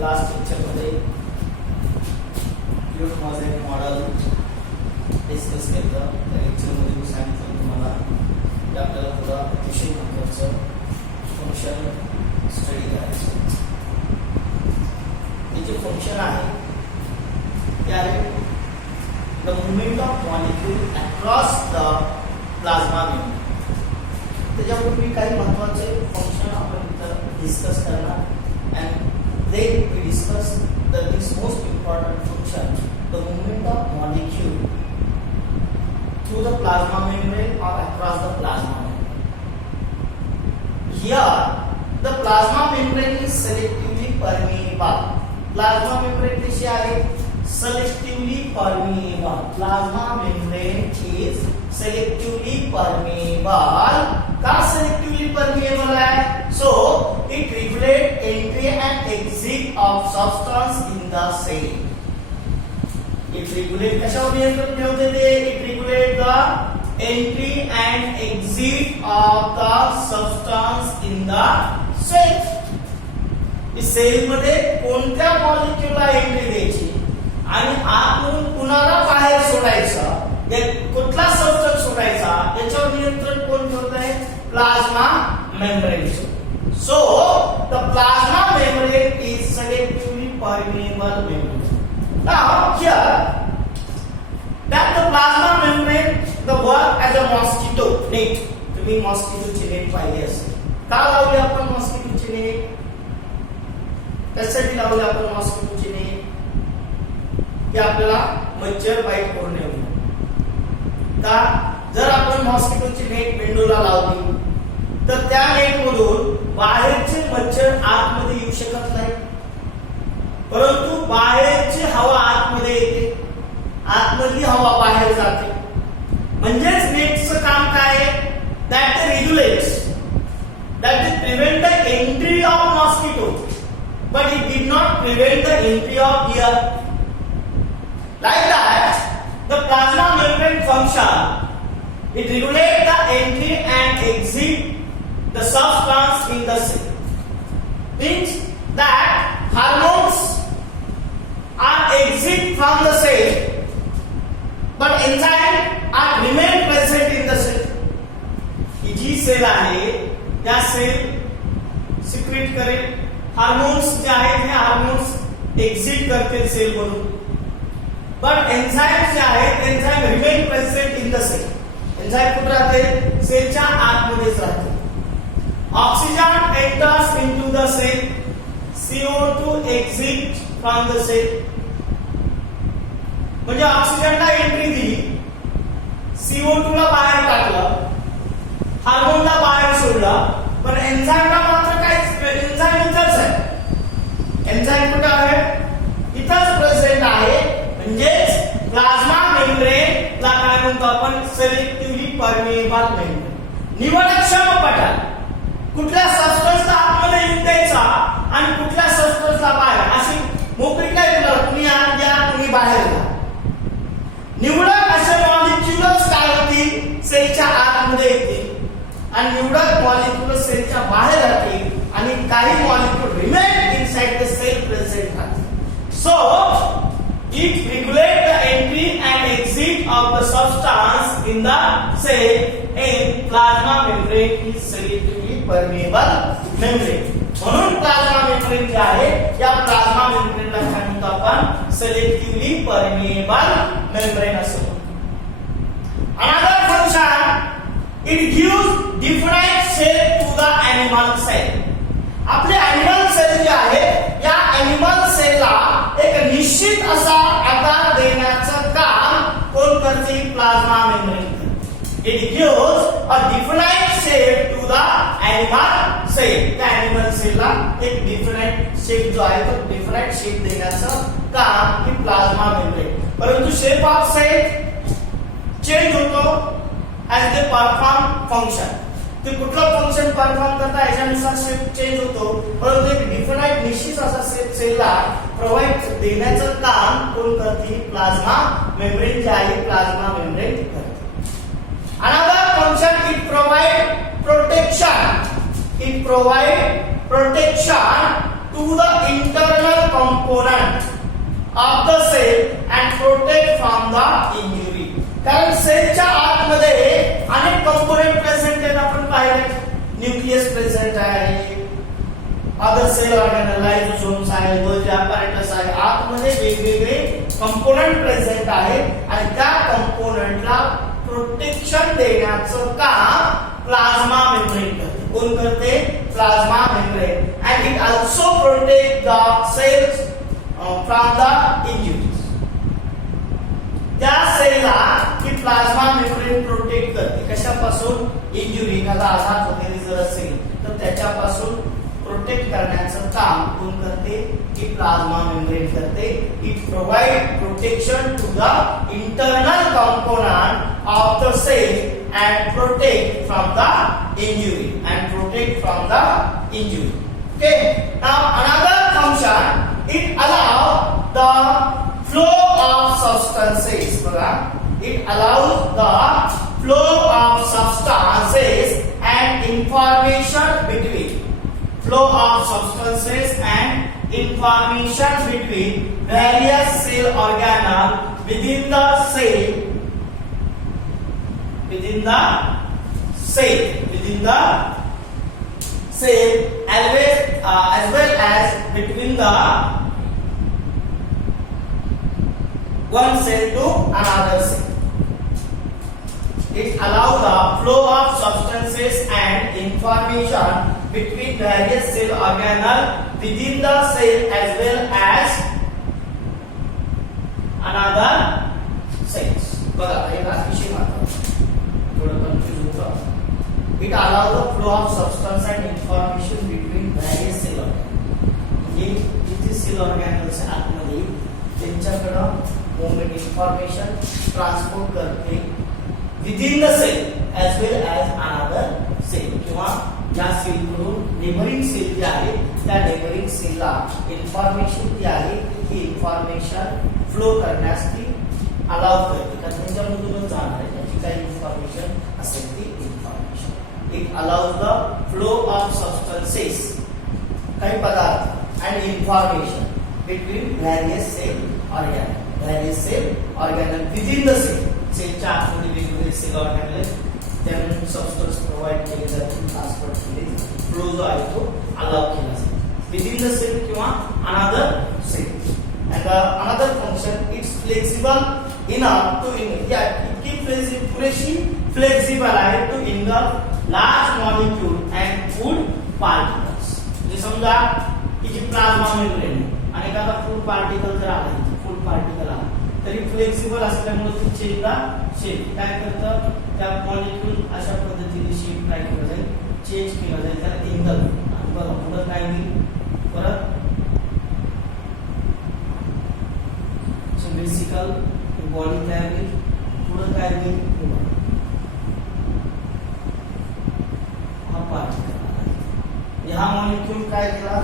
Last लेक्चरमध्ये cute mosaic model discuss केलं. त्या लेक्चरमध्ये मी सांगितलं तुम्हाला की आपल्याला थोडं अतिशय महत्त्वाचं फंक्शन स्टडी करायचं. हे जे फंक्शन आहे ते आहे the movement of molecule across the plasma membrane. त्याच्यापूर्वी काही महत्त्वाचे फंक्शन आपण इथं डिस्कस करणार. and then we discuss this most important function, the movement of molecule through the plasma membrane or across the plasma membrane. Here the plasma membrane is selectively permeable. Plasma membrane कशी आहे? Selectively permeable. Plasma membrane is selectively permeable. का selectively permeable है? So it regulates entry and exit of substance in the cell. It regulates कशावर नियंत्रण ठेवते ते? It regulates the entry and exit of the substance in the cell. इस cell मध्ये कोणत्या मॉलिक्यूलला entry द्यायची आणि आतून कुणाला बाहेर सोडायचं, कुठला सबस्टन्स सोडायचा याच्यावर नियंत्रण कोण ठेवत आहे? Plasma membrane. So the plasma membrane is selectively permeable membrane. Now here that the plasma membrane the work as a mosquito net. तुम्ही मॉस्किटोची नेट पाहिली असेल. का लावली आपण मॉस्किटोची नेट? कशासाठी लावली आपण मॉस्किटोची नेट? की आपल्याला मच्छर बाईट करू नये म्हणून. का जर आपण मॉस्किटोची नेट विंडोला लावली तर त्या नेट मधून बाहेरचे मच्छर आतमध्ये येऊ शकत नाही, परंतु बाहेरची हवा आतमध्ये येते, आतमधली हवा बाहेर जाते. म्हणजेच नेटचं काम काय आहे? That रेग्युलेट्स, that is prevent the entry of mosquito but it did not prevent the entry of air. Like that the plasma membrane function, it regulates the entry and exit the substance in the cell. Means that hormones are exit from the cell but enzyme are remain present in the cell. ही जी cell आहे त्या cell secrete करेल hormones जे आहेत हे hormones exit करतील cell मधून, बट एन्झाइम जे आहेत enzyme remain present in the cell. Enzyme कुठे राहते? सेलच्या आतमध्येच राहते. Oxygen enters into the cell, CO2 exit from the cell. म्हणजे ऑक्सिजनला एंट्री दिली, CO2 ला बाहेर टाकलं, हार्मोनला बाहेर सोडलं, पण एन्झाइमला मात्र काय? एन्झाइम इथंच आहे. एन्झाइम कुठे आहे? इथंच प्रेझेंट आहे. म्हणजेच प्लाझ्मा मेम्ब्रेन ला काय म्हणतो आपण? सेलेक्टिव्हली परमेएबल मेम्ब्रेन. निवडक्षम पटल. कुठल्या सबस्टन्सला आतमध्ये येऊन द्यायचा आणि कुठल्या सबस्टन्सला बाहेर, अशी मोकळी काय तुला? तुम्ही आत या, तुम्ही बाहेर जा. निवडक असे मॉलिक्युल्स काय होतील? सेलच्या आतमध्ये येतील आणि निवडक मॉलिक्युल सेलच्या बाहेर राहतील आणि काही molecule remain inside the cell present राहतील. So it regulates the entry and exit of the substance in the cell, and plasma membrane is selectively permeable membrane. म्हणून प्लाझ्मा मेम्ब्रेन जे आहे या प्लाझ्मा मेम्ब्रेनला काय म्हणतो आपण? सेलेक्टिव्हली परमेएबल मेम्ब्रेन असं म्हणतो. Another function, it gives different shape to the animal cell. आपले एनिमल सेल जे आहे या एनिमल सेलला एक निश्चित असा आकार देण्याचं काम कोण करते? Plasma membrane. It gives a definite shape to the animal cell. त्या एनिमल सेलला एक डिफरंट शेप जो आहे तो डिफरंट शेप देण्याचं काम ही प्लाझ्मा मेम्ब्रेन. परंतु शेप ऑफ सेल चेंज होतो ऍज दे परफॉर्म फंक्शन. ते कुठलं फंक्शन परफॉर्म करता याच्यानुसार शेप चेंज होतो, परंतु एक डिफरंट निश्चित असा शेप सेलला प्रोव्हाइड देण्याचं काम कोण करते? प्लाझ्मा मेम्ब्रेन जे आहे प्लाझ्मा मेम्ब्रेन करते. Another function, it provide protection. It provide protection to to the internal component of the cell and protect from the injury. कारण सेलच्या आतमध्ये अनेक कंपोनेंट प्रेझेंट आहेत. आपण पाहिले न्यूक्लियस प्रेझेंट आहे, अदर सेल ऑर्गॅनल लाइसोसोम्स आहे, गोल्गी apparatus आहे. आतमध्ये वेगवेगळे कंपोनेंट प्रेझेंट आहे आणि त्या कंपोनेंटला प्रोटेक्शन देण्याचं काम प्लाझ्मा मेम्ब्रेन करते. कोण करते? Plasma membrane. And it also protect the cells from the injuries. त्या सेलला ही प्लाझ्मा मेम्ब्रेन प्रोटेक्ट करते. कशापासून? इंजुरी, एखादा आघात वगैरे जर असेल तर त्याच्यापासून प्रोटेक्ट करण्याचं काम कोण करते? ही प्लाझ्मा मेम्ब्रेन करते. It provide protection to the internal component of the cell and protect from the injury Okay, now another function, it allow the flow of substances. It allows the flow of substances and information between various cell organelles within the cell as well as between the one cell to another cell. It allows the flow of substances and information between various cell organelles within the cell as well as another cells. बघा हे अतिशय महत्त्वाचं, थोडं confuse होतं. It allows the flow of substance and information between various cell organelles. हे जिथे sale organelles आतमध्ये त्यांच्याकडे मूवमेंट इन्फॉर्मेशन ट्रान्सपोर्ट करते within the cell as well as another cell, किंवा या सेल कडून नेबरिंग सेल जी आहे त्या नेबरिंग सेलला इन्फॉर्मेशन जी आहे ही इन्फॉर्मेशन फ्लो करण्यास ती अलाउ करते. कारण त्यांच्यामधूनच जाणार आहे त्याची काही इन्फॉर्मेशन असेल ती information. It allows the flow of substances, काही पदार्थ and information between various cell organelle within the cell. सेलच्या आतमध्ये वेगवेगळे सेल ऑर्गॅनल आहेत, त्यांना सबस्टन्स प्रोव्हाइड केले जाते, ट्रान्सफर केले, फ्लो जो आहे तो अलाउ केला जातो विदिन द सेल किंवा another cell. And another function, it's flexible enough to इतकी पुरेशी फ्लेक्सिबल आहे to engulf large molecule and food particles. म्हणजे समजा की जी प्लाझ्मा मेम्ब्रेन आणि एखादा फूड पार्टिकल जर आला, फूड पार्टिकल आला तरी फ्लेक्सिबल असल्यामुळे ते चेंजला शेप काय करतं, त्या मॉलिक्यूल अशा पद्धतीने शेप काय केलं जाईल, चेंज केलं जाईल, त्याला engulf. आणि बघा पुढे काय होईल, परत बेसिकल बॉडी तयार होईल, पुढे काय होईल, हा पार्टिकल, हा मॉलिक्यूल काय केला,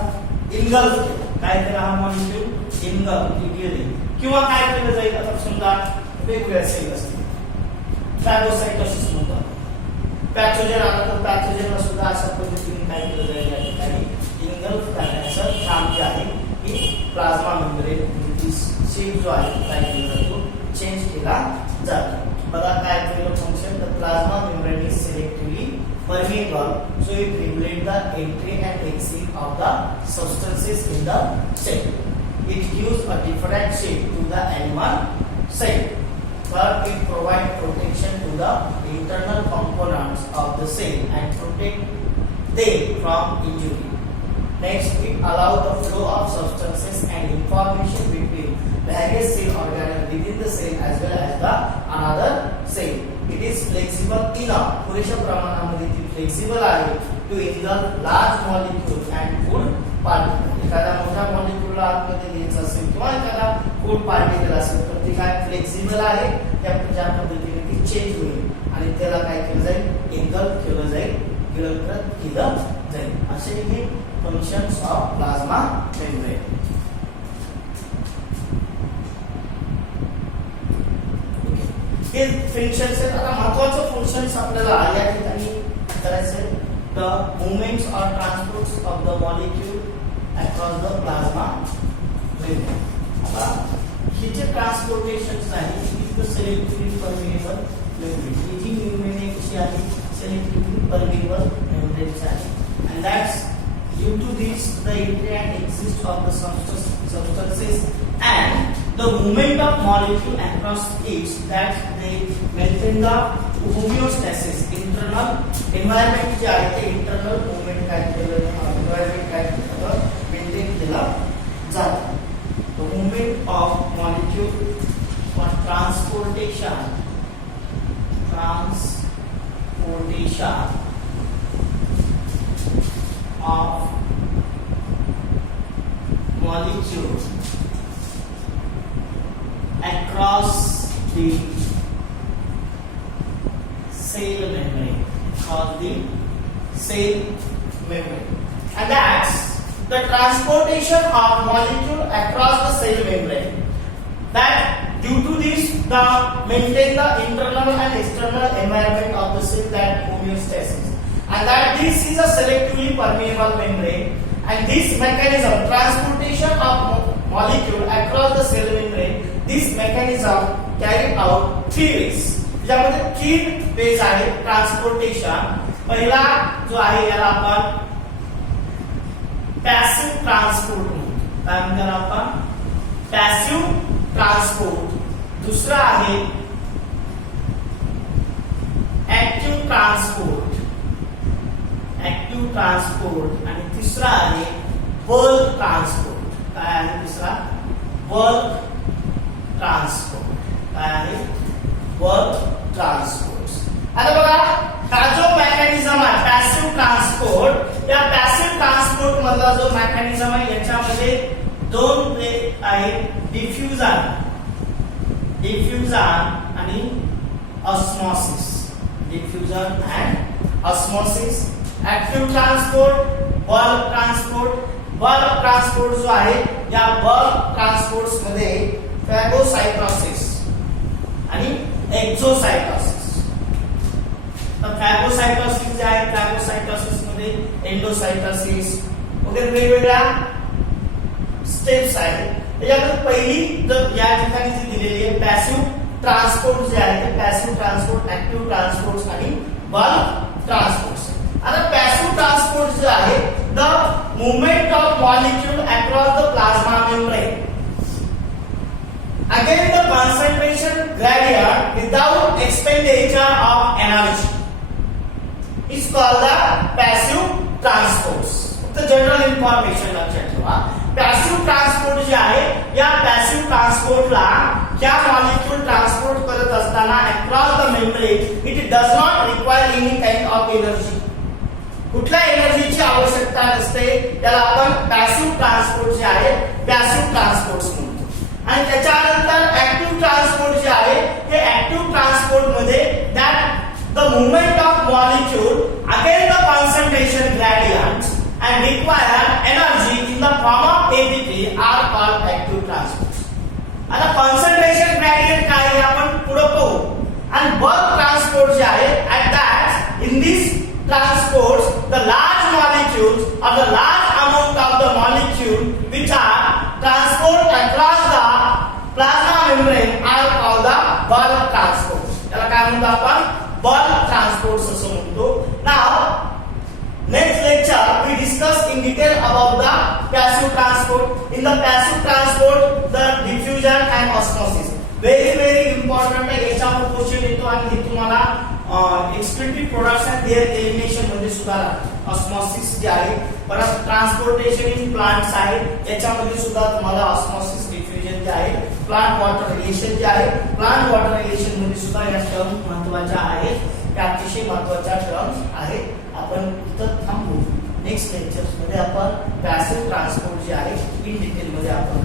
इंगल्फ केला. काय केला हा मॉलिक्यूल, इंगल्फ केले. किंवा काय केलं जाईल, आता समजा वेगवेगळ्या सेल असतील, फॅगोसाइटोसिस म्हणतात, पॅथोजन आला तर पॅथोजनला सुद्धा अशा पद्धतीने काय केलं जाईल, या ठिकाणी इंगल्फ करण्याचं काम जे आहे की प्लाझ्मा मेम्ब्रेन शेप जो आहे काय केला जातो, चेंज केला जातो. बघा काय पहिलं function, the plasma membrane is selectively permeable, so it regulates the entry and exit of the substances in the cell. It gives a different shape to the animal cell, but it provides protection to the internal components of the cell and protect them from injury. Next, it allows the flow of substances and information between various cell organelles within the cell as well as the another cell. It is flexible enough, पुरेशा प्रमाणामध्ये ती flexible आहे to engulf large molecule and food particle. एखादा मोठा molecule आतमध्ये घ्यायचा असेल किंवा एखादा फूड पार्टिकल असेल तर ती काय फ्लेक्सिबल आहे, त्या पद्धतीने ती चेंज होईल आणि त्याला काय केलं जाईल, engulf केलं जाईल, गिळत केलं जाईल. असे हे फंक्शन्स ऑफ प्लाझ्मा मेम्ब्रेन. हे फंक्शन्स आहेत. आता महत्त्वाचं फंक्शन्स आपल्याला या ठिकाणी करायचं आहे, द मूवमेंट्स और transports of the molecule across across the plasma membrane. आता हे जे ट्रान्सपोर्टेशन आहे इज सेलेक्टिव्हली परमिएबल membrane. ही जी membrane कशी आहे selectively permeable membrane आहे. And that's due to this the entry and exist of the substances and the movement of molecule across it that they maintain the homeostasis. Internal environment जे आहे ते internal movement काय केलं environment काय केलं maintain केलं जातं. The movement of molecule for transportation of molecule across the cell membrane, and that's the transportation of molecule across the cell membrane. That due to this, the maintain the internal and external environment of the cell, that homeostasis, and that this is a selectively permeable membrane, and this mechanism transportation of molecule across the cell membrane, this mechanism carried out 3 ways. ज्यामध्ये 3 ways आहे transportation. पहिला जो आहे याला आपण passive transport म्हणतो. काय म्हणतात आपण पॅसिव्ह ट्रान्सपोर्ट. दुसरा आहे ऍक्टिव्ह ट्रान्सपोर्ट आणि तिसरा आहे बल्क ट्रान्सपोर्ट. काय आहे तिसरा बल्क ट्रान्सपोर्ट. काय आहे बल्क ट्रान्सपोर्ट. आता बघा हा जो मेकॅनिझम आहे पॅसिव्ह ट्रान्सपोर्ट, या पॅसिव्ह ट्रान्सपोर्ट मधला जो मेकॅनिझम आहे याच्यामध्ये 2 आहेत डिफ्युजन आणि osmosis. Diffusion and osmosis. Active transport, bulk transport. Bulk transport जो आहे या बल्क ट्रान्सपोर्ट्स मध्ये फॅगोसाइटोसिस आणि एक्झोसाइटोसिस. तर फॅगोसाइटोसिस जे आहे फॅगोसाइटोसिस मध्ये एंडोसाइटोसिस वगैरे वेगवेगळ्या स्टेप्स आहेत. त्याच्यामध्ये पहिली जर या ठिकाणी जी दिलेली आहे पॅसिव्ह ट्रान्सपोर्ट जे आहे ते पॅसिव्ह ट्रान्सपोर्ट, ऍक्टिव्ह ट्रान्सपोर्ट आणि बल्क ट्रान्सपोर्ट. आता पॅसिव्ह ट्रान्सपोर्ट जे आहे the movement of molecule across the plasma membrane again the concentration gradient without expenditure of energy is called the passive transports. फक्त general information लक्षात ठेवा. Passive transport जे आहे या पॅसिव्ह ट्रान्सपोर्टला ज्या मॉलिक्यूल ट्रान्सपोर्ट करत असताना across the membrane it does not require any kind of energy. कुठल्या एनर्जीची आवश्यकता नसते. त्याला आपण पॅसिव्ह ट्रान्सपोर्ट जे आहे पॅसिव्ह ट्रान्सपोर्ट्स म्हणतो. आणि त्याच्यानंतर ऍक्टिव्ह ट्रान्सपोर्ट जे आहे ते ऍक्टिव्ह ट्रान्सपोर्ट मध्ये that the movement of molecule again the concentration gradients and require energy in the form of ATP are called active transports. आता concentration gradient काय आहे आपण पुढे पाहू. आणि bulk transport जे आहे at that in these transports the large molecules or the large amount of the molecule which are transport across the plasma membrane are called the bulk transports. त्याला काय म्हणतो आपण bulk transports असं म्हणतो. Now next lecture we discuss in detail about the passive transport. In the passive transport the diffusion and osmosis very important आहे. याच्यावर question येतो आणि हे तुम्हाला एक्सक्रीटिव्ह प्रोडक्ट्स अँड देअर एलिमिनेशन मध्ये सुद्धा ऑस्मोसिस जे आहे. परत ट्रान्सपोर्टेशन इन प्लांट्स आहे याच्यामध्ये सुद्धा तुम्हाला ऑस्मोसिस डिफ्युजन जे आहे प्लांट वॉटर रिलेशन जे आहे प्लांट वॉटर रिलेशन मध्ये सुद्धा या टर्म महत्त्वाच्या आहेत. त्या अतिशय महत्त्वाच्या टर्म्स आहेत. आपण इथं थांबू. नेक्स्ट लेक्चर्स मध्ये आपण पॅसिव्ह ट्रान्सपोर्ट जे आहे इन डिटेल मध्ये आपण